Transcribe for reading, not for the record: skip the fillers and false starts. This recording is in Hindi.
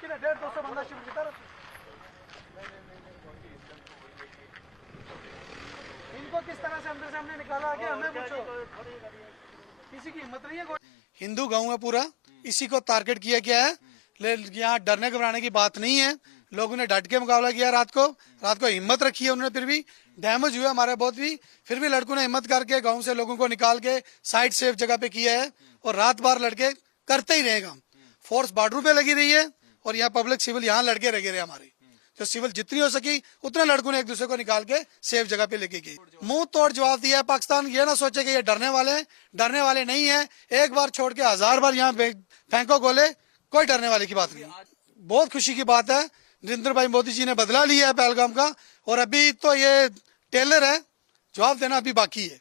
कितने 150-200 बंदा शिविर की तरफ। इनको किस तरह से अंदर से हमने निकाला कि हमें पूछो, किसी की हिम्मत नहीं है। हिंदू गांव है पूरा, इसी को टारगेट किया गया है। यहाँ डरने घबराने की बात नहीं है। लोगों ने डट के मुकाबला किया। रात को हिम्मत रखी है उन्होंने, फिर भी डैमेज हुआ हमारे बहुत भी, फिर भी लड़कों ने हिम्मत करके गांव से लोगों को निकाल के साइड सेफ जगह पे किया है। और रात भर लड़के करते ही रहेगा। फोर्स बॉर्डर पे लगी रही है और यहाँ पब्लिक सिविल यहाँ लड़के लगे रहे हमारे। तो सिविल जितनी हो सकी उतने लड़कों ने एक दूसरे को निकाल के सेफ जगह पे लेके गए। मुंह तोड़ जवाब दिया है। पाकिस्तान ये ना सोचे कि ये डरने वाले नहीं है। एक बार छोड़ के 1000 बार यहाँ फेंको गोले, कोई डरने वाले की बात नहीं। बहुत खुशी की बात है, नरेंद्र भाई मोदी जी ने बदला लिया है पहलगाम का। और अभी तो ये टेलर है, जवाब देना अभी बाकी है।